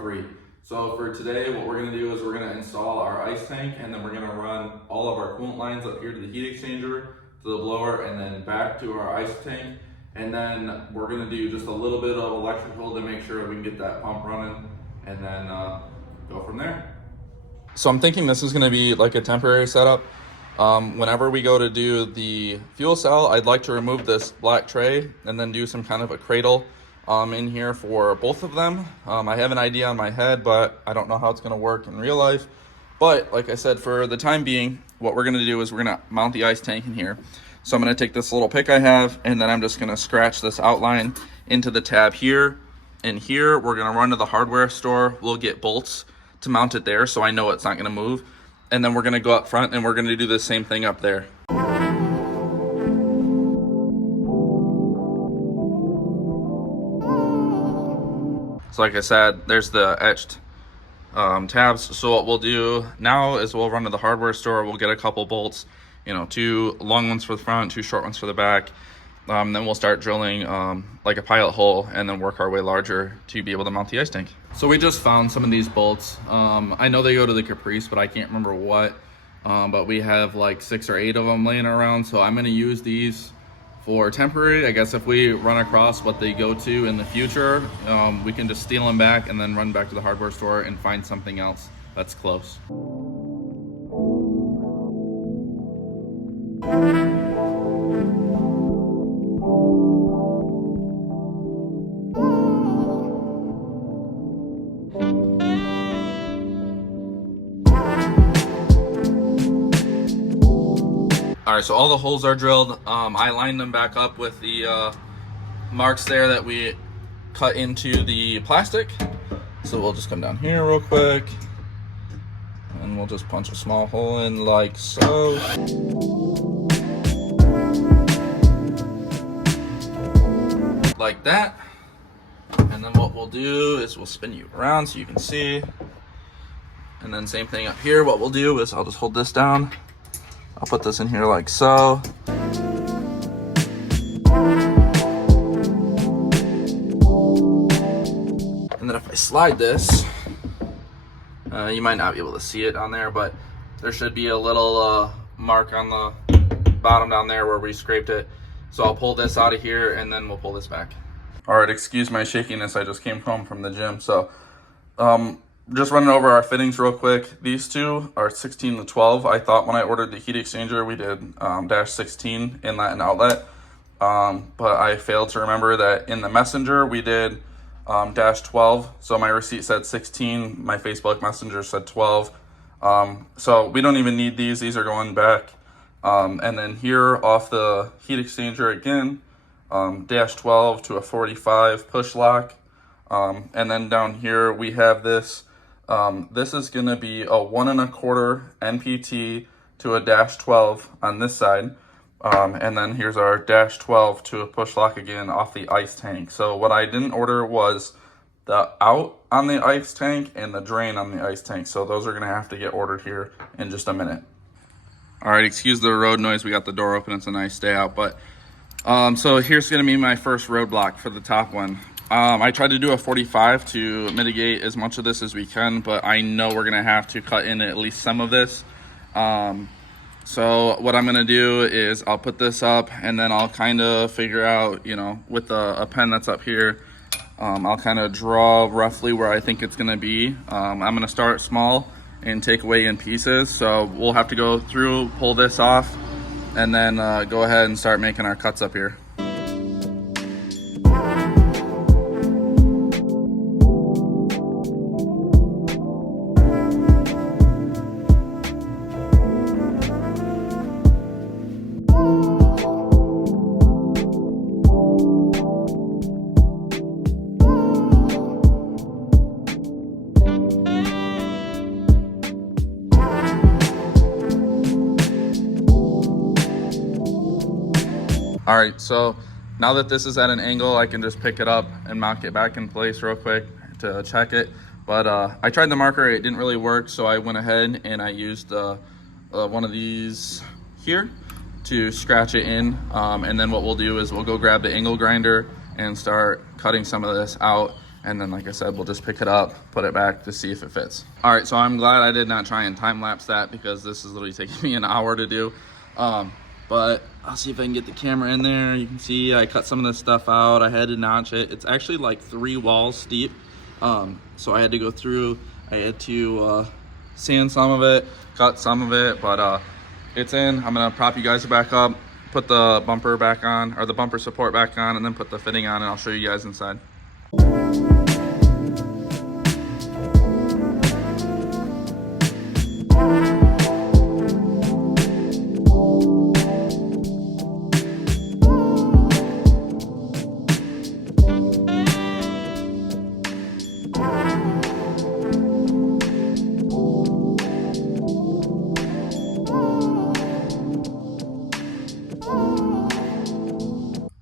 3. So for today, what we're going to do is we're going to install our ice tank, and then we're going to run all of our coolant lines up here to the heat exchanger, to the blower, and then back to our ice tank. And then we're going to do just a little bit of electrical to make sure we can get that pump running, and then go from there. So I'm thinking this is going to be like a temporary setup. Whenever we go to do the fuel cell, I'd like to remove this black tray and then do some kind of a cradle in here for both of them. I have an idea in my head, but I don't know how it's going to work in real life. But like I said, for the time being, what we're going to do is we're going to mount the ice tank in here. So I'm going to take this little pick I have, and then I'm just going to scratch this outline into the tab here. And here, we're going to run to the hardware store. We'll get bolts to mount it there so I know it's not going to move. And then we're going to go up front and we're going to do the same thing up there. So like I said, there's the etched tabs. So what we'll do now is we'll run to the hardware store. We'll get a couple bolts, you know, 2 long ones for the front, 2 short ones for the back. Then we'll start drilling like a pilot hole and then work our way larger to be able to mount the ice tank. So we just found some of these bolts. I know they go to the Caprice, but I can't remember what. But we have like 6 or 8 of them laying around. So I'm gonna use these for temporary. I guess if we run across what they go to in the future, we can just steal them back and then run back to the hardware store and find something else that's close. All right, so all the holes are drilled. I lined them back up with the marks there that we cut into the plastic. So we'll just come down here real quick, and we'll just punch a small hole in like so. Like that. And then what we'll do is we'll spin you around so you can see. And then same thing up here. What we'll do is I'll just hold this down. I'll put this in here like so. And then if I slide this, you might not be able to see it on there, but there should be a little mark on the bottom down there where we scraped it. So I'll pull this out of here and then we'll pull this back. All right, excuse my shakiness. I just came home from the gym. So just running over our fittings real quick. These two are 16 to 12. I thought when I ordered the heat exchanger, we did dash 16 inlet and outlet. But I failed to remember that in the messenger, we did dash 12. So my receipt said 16. My Facebook messenger said 12. So we don't even need these. These are going back. And then here off the heat exchanger again, dash 12 to a 45 push lock. And then down here we have this. This is going to be a 1 1/4 NPT to a dash 12 on this side. And then here's our dash 12 to a push lock again off the ice tank. So what I didn't order was the out on the ice tank and the drain on the ice tank. So those are going to have to get ordered here in just a minute. All right, excuse the road noise. We got the door open. It's a nice day out. But so here's going to be my first roadblock for the top one. I tried to do a 45 to mitigate as much of this as we can, but I know we're going to have to cut in at least some of this. So what I'm going to do is I'll put this up and then I'll kind of figure out, you know, with a pen that's up here, I'll kind of draw roughly where I think it's going to be. I'm going to start small and take away in pieces. So we'll have to go through, pull this off, and then go ahead and start making our cuts up here. All right, so now that this is at an angle, I can just pick it up and mount it back in place real quick to check it. But I tried the marker, it didn't really work, so I went ahead and I used one of these here to scratch it in. And then what we'll do is we'll go grab the angle grinder and start cutting some of this out. And then, like I said, we'll just pick it up, put it back to see if it fits. All right, so I'm glad I did not try and time lapse that because this is literally taking me an hour to do. But I'll see if I can get the camera in there. You can see I cut some of this stuff out. I had to notch it. It's actually like 3 walls steep. So I had to go through, I had to sand some of it, cut some of it, but it's in. I'm gonna prop you guys back up, put the bumper back on, or the bumper support back on, and then put the fitting on, and I'll show you guys inside.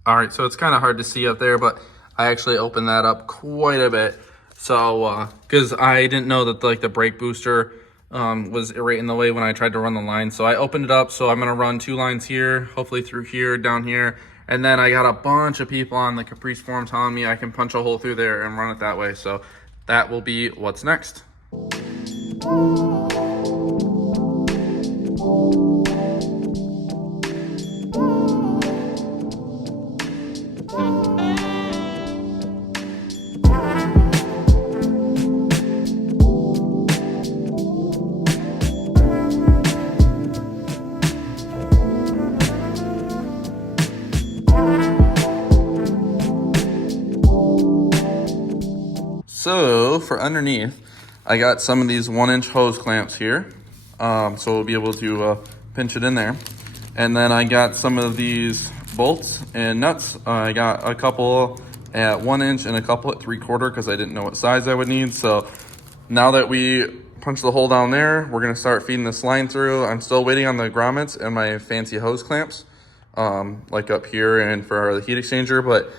All right, so it's kind of hard to see up there, but I actually opened that up quite a bit. So, because I didn't know that like the brake booster was right in the way when I tried to run the line. So I opened it up. So I'm gonna run 2 lines here, hopefully through here, down here. And then I got a bunch of people on the Caprice forum telling me I can punch a hole through there and run it that way. So that will be what's next. So for underneath, I got some of these 1-inch hose clamps here. So we'll be able to pinch it in there. And then I got some of these bolts and nuts. I got a couple at 1 inch and a couple at 3/4 because I didn't know what size I would need. So now that we punch the hole down there, we're gonna start feeding this line through. I'm still waiting on the grommets and my fancy hose clamps, like up here and for the heat exchanger. But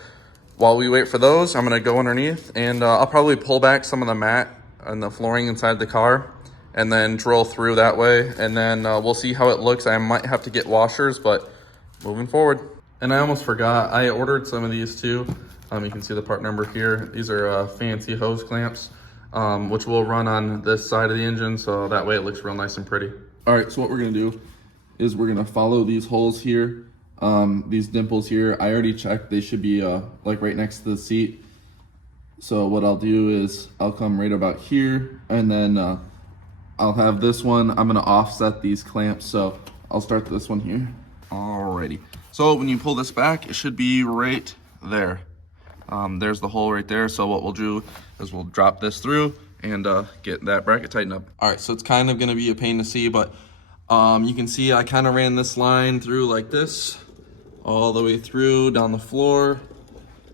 while we wait for those, I'm gonna go underneath and I'll probably pull back some of the mat and the flooring inside the car and then drill through that way. And then we'll see how it looks. I might have to get washers, but moving forward. And I almost forgot, I ordered some of these too. You can see the part number here. These are fancy hose clamps, which will run on this side of the engine. So that way it looks real nice and pretty. All right, so what we're gonna do is we're gonna follow these holes here. These dimples here, I already checked, they should be like right next to the seat. So what I'll do is I'll come right about here and then I'll have this one. I'm gonna offset these clamps, so I'll start this one here. Alrighty, so when you pull this back, it should be right there. There's the hole right there. So what we'll do is we'll drop this through and get that bracket tightened up. All right, so it's kind of gonna be a pain to see, but you can see I kind of ran this line through like this, all the way through down the floor.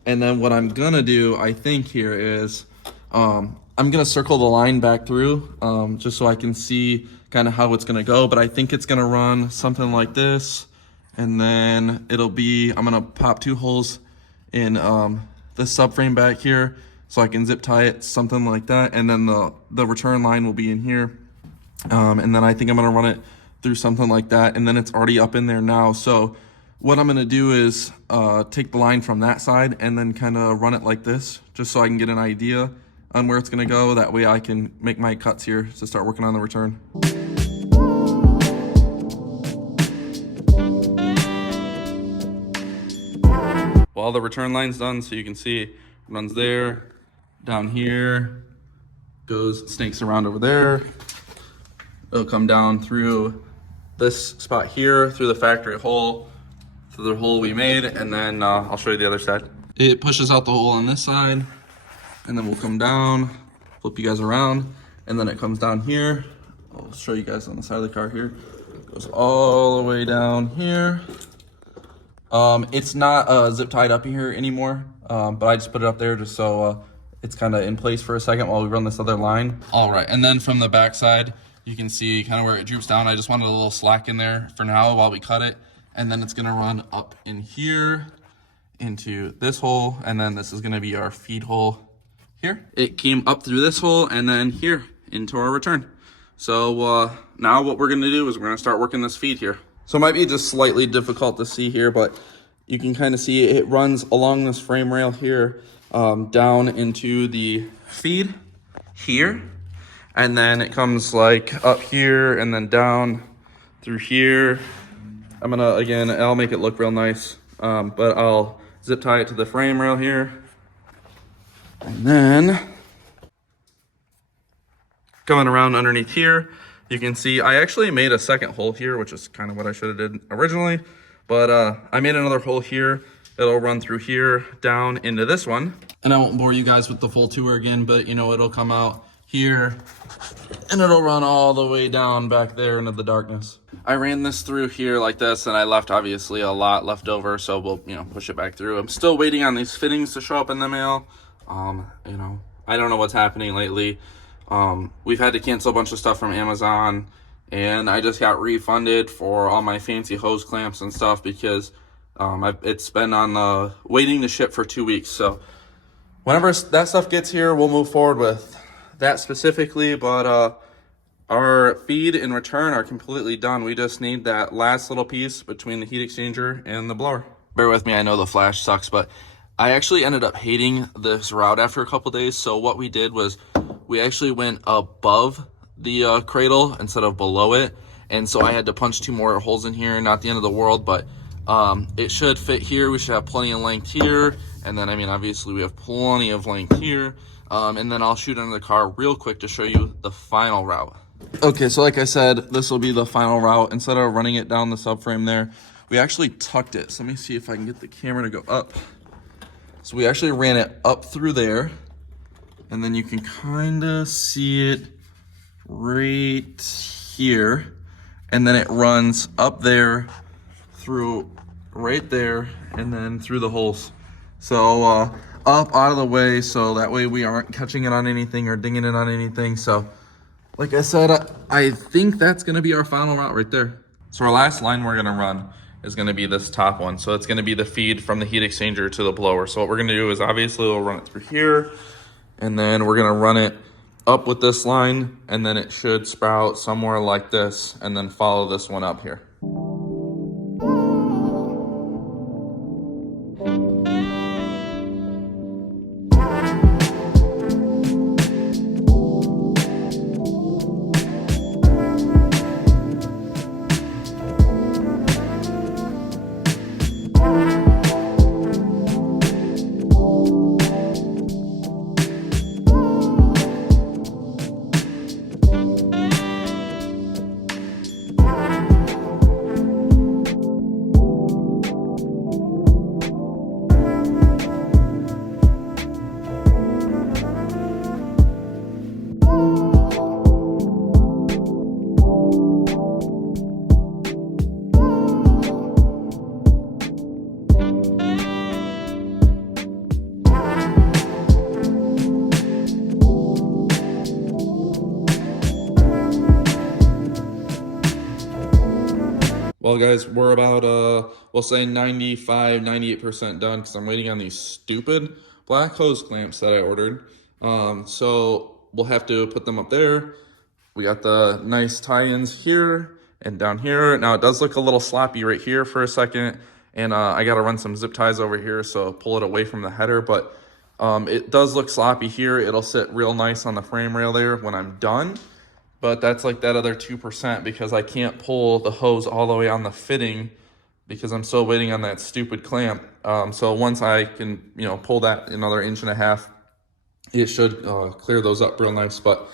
And then what I'm gonna do, I think here is, I'm gonna circle the line back through, just so I can see kind of how it's gonna go. But I think it's gonna run something like this. And then it'll be, I'm gonna pop 2 holes in this subframe back here so I can zip tie it, something like that. And then the return line will be in here. And then I think I'm gonna run it through something like that. And then it's already up in there now. So what I'm gonna do is take the line from that side and then kind of run it like this, just so I can get an idea on where it's gonna go. That way I can make my cuts here to start working on the return. Well, the return line's done, so you can see it runs there, down here, goes, snakes around over there. It'll come down through this spot here, through the factory hole, through the hole we made, and then I'll show you the other side. It pushes out the hole on this side, and then we'll come down, flip you guys around, and then it comes down here. I'll show you guys on the side of the car here. It goes all the way down here. It's not zip tied up here anymore, but I just put it up there just so it's kind of in place for a second while we run this other line. All right, and then from the back side, you can see kind of where it droops down. I just wanted a little slack in there for now while we cut it. And then it's gonna run up in here into this hole. And then this is gonna be our feed hole here. It came up through this hole and then here into our return. So now what we're gonna do is we're gonna start working this feed here. So it might be just slightly difficult to see here, but you can kind of see it runs along this frame rail here. down into the feed here, and then it comes like up here and then down through here. I'm gonna, again, I'll make it look real nice, but I'll zip tie it to the frame rail here. And then coming around underneath here, you can see I actually made a second hole here, which is kind of what I should have did originally, but I made another hole here. It'll run through here down into this one. And I won't bore you guys with the full tour again, but you know, it'll come out here and it'll run all the way down back there into the darkness. I ran this through here like this, and I left obviously a lot left over, so we'll, you know, push it back through. I'm still waiting on these fittings to show up in the mail. You know, I don't know what's happening lately. We've had to cancel a bunch of stuff from Amazon, and I just got refunded for all my fancy hose clamps and stuff because it's been on the waiting to ship for 2 weeks. So whenever that stuff gets here, we'll move forward with that specifically, but our feed and return are completely done. We just need that last little piece between the heat exchanger and the blower. Bear with me, I know the flash sucks, but I actually ended up hating this route after a couple days. So what we did was we actually went above the cradle instead of below it. And so I had to punch 2 more holes in here. Not the end of the world, but it should fit here. We should have plenty of length here. And then, I mean, obviously we have plenty of length here. And then I'll shoot under the car real quick to show you the final route. Okay, so like I said, this will be the final route. Instead of running it down the subframe there, we actually tucked it. So let me see if I can get the camera to go up. So we actually ran it up through there, and then you can kind of see it right here. And then it runs up there, through right there, and then through the holes. So up out of the way, so that way we aren't catching it on anything or dinging it on anything. So like I said, I think that's gonna be our final route right there. So our last line we're gonna run is gonna be this top one. So it's gonna be the feed from the heat exchanger to the blower. So what we're gonna do is obviously we'll run it through here, and then we're gonna run it up with this line, and then it should sprout somewhere like this, and then follow this one up here. Well, guys, we're about, we'll say 95, 98% done because I'm waiting on these stupid black hose clamps that I ordered. So we'll have to put them up there. We got the nice tie-ins here and down here. Now, it does look a little sloppy right here for a second, and I got to run some zip ties over here, so pull it away from the header, but it does look sloppy here. It'll sit real nice on the frame rail there when I'm done. But that's like that other 2% because I can't pull the hose all the way on the fitting because I'm still waiting on that stupid clamp. So once I can, you know, pull that another 1.5 inches, it should clear those up real nice. But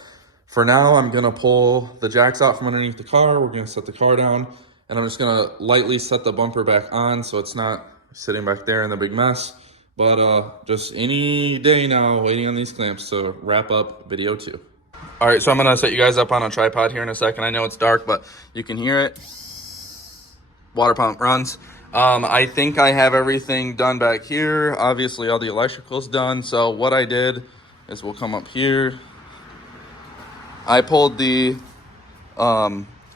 for now, I'm gonna pull the jacks out from underneath the car. We're gonna set the car down, and I'm just gonna lightly set the bumper back on so it's not sitting back there in the big mess. But just any day now, waiting on these clamps to wrap up video 2. All right, so I'm gonna set you guys up on a tripod here in a second. I know it's dark, but you can hear it. Water pump runs. I think I have everything done back here. Obviously, all the electrical's done. So what I did is we'll come up here. I pulled the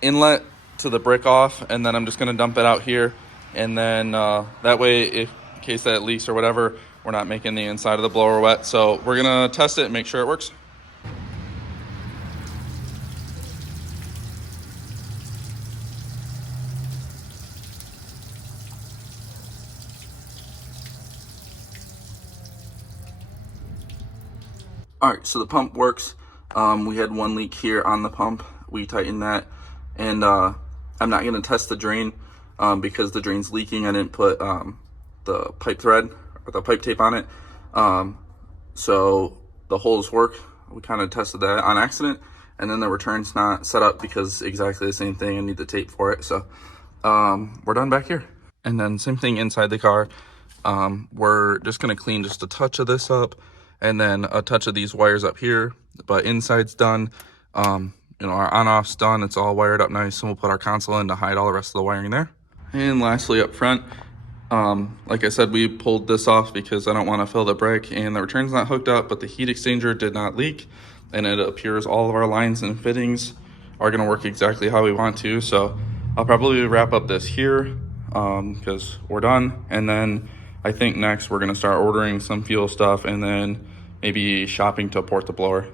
inlet to the brick off, and then I'm just gonna dump it out here. And then that way, in case that it leaks or whatever, we're not making the inside of the blower wet. So we're gonna test it and make sure it works. All right, so the pump works. We had one leak here on the pump. We tightened that, and I'm not gonna test the drain because the drain's leaking. I didn't put the pipe thread or the pipe tape on it. So the holes work. We kind of tested that on accident, and then the return's not set up because exactly the same thing. I need the tape for it. So we're done back here. And then same thing inside the car. We're just gonna clean just a touch of this up, and then a touch of these wires up here. But inside's done. You know, our on-off's done. It's all wired up nice, and we'll put our console in to hide all the rest of the wiring there. And lastly, up front, like I said, we pulled this off because I don't want to fill the brake, and the return's not hooked up, but the heat exchanger did not leak, and it appears all of our lines and fittings are going to work exactly how we want to. So I'll probably wrap up this here because we're done, and then I think next we're going to start ordering some fuel stuff and then maybe shopping to port the blower.